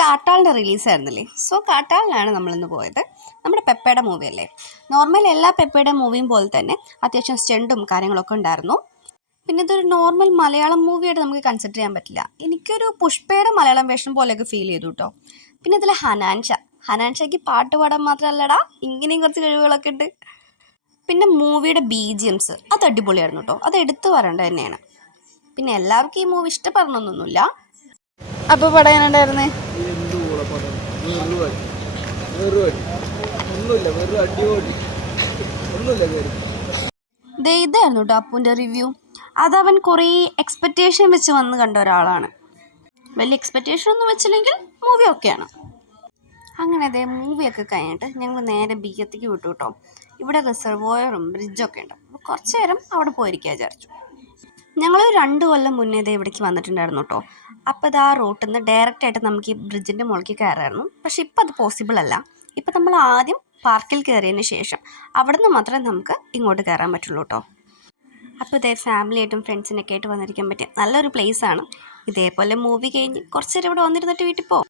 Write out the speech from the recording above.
കാട്ടാളിൻ്റെ റിലീസായിരുന്നില്ലേ. So കാട്ടാളിനാണ് നമ്മളിന്ന് പോയത്. നമ്മുടെ പെപ്പയുടെ മൂവിയല്ലേ. നോർമൽ എല്ലാ പെപ്പയുടെ മൂവിയും പോലെ തന്നെ അത്യാവശ്യം സ്റ്റണ്ടും കാര്യങ്ങളൊക്കെ ഉണ്ടായിരുന്നു. പിന്നെ ഇതൊരു നോർമൽ മലയാളം മൂവിയായിട്ട് നമുക്ക് കൺസിഡർ ചെയ്യാൻ പറ്റില്ല. എനിക്കൊരു പുഷ്പയുടെ മലയാളം വേഷം പോലെയൊക്കെ ഫീൽ ചെയ്തു കേട്ടോ. പിന്നെ ഇതിൽ ഹനാൻഷയ്ക്ക് പാട്ട് പാടാൻ മാത്രമല്ലടാ, ഇങ്ങനെയും കുറച്ച് കഴിവുകളൊക്കെ ഉണ്ട്. പിന്നെ മൂവിയുടെ BGMs അത് അടിപൊളിയായിരുന്നു കേട്ടോ. അത് എടുത്തു പറയേണ്ടത് തന്നെയാണ്. പിന്നെ എല്ലാവർക്കും ഈ മൂവി ഇഷ്ടപ്പെടണമെന്നൊന്നുമില്ല. അപ്പോൾ പറയാനുണ്ടായിരുന്നേ ഇതായിരുന്നു കേട്ടോ അപ്പുവിൻ്റെ റിവ്യൂ. അതവൻ കുറേ എക്സ്പെക്റ്റേഷൻ വെച്ച് വന്ന് കണ്ട ഒരാളാണ്. വലിയ എക്സ്പെക്റ്റേഷൻ ഒന്നും വെച്ചില്ലെങ്കിൽ മൂവി ഓക്കെയാണ്. അങ്ങനെ അതേ മൂവിയൊക്കെ കഴിഞ്ഞിട്ട് ഞങ്ങൾ നേരെ ബിയ്യത്തേക്ക് വിട്ടു കേട്ടോ. ഇവിടെ റിസർവോയറും ബ്രിഡ്ജൊക്കെ ഉണ്ട്. അപ്പോൾ കുറച്ച് നേരം അവിടെ പോയിരിക്കാൻ വിചാരിച്ചു. ഞങ്ങൾ 2 കൊല്ലം മുന്നേ ഇതേ ഇവിടേക്ക് വന്നിട്ടുണ്ടായിരുന്നു കേട്ടോ. അപ്പോൾ ഇത് ആ റൂട്ടിൽ നിന്ന് ഡയറക്റ്റായിട്ട് നമുക്ക് ഈ ബ്രിഡ്ജിൻ്റെ മുകളിലേക്ക് കയറായിരുന്നു. പക്ഷേ ഇപ്പം അത് പോസിബിൾ അല്ല. ഇപ്പം നമ്മൾ ആദ്യം പാർക്കിൽ കയറിയതിന് ശേഷം അവിടെ നിന്ന് മാത്രമേ നമുക്ക് ഇങ്ങോട്ട് കയറാൻ പറ്റുള്ളൂ കേട്ടോ. അപ്പോൾ ഇതേ ഫാമിലിയായിട്ടും ഫ്രണ്ട്സിനൊക്കെ ആയിട്ട് വന്നിരിക്കാൻ പറ്റിയ നല്ലൊരു പ്ലേസാണ്. ഇതേപോലെ മൂവി കഴിഞ്ഞ് കുറച്ച് നേരം ഇവിടെ വന്നിരുന്നിട്ട് വീട്ടിൽ പോകും.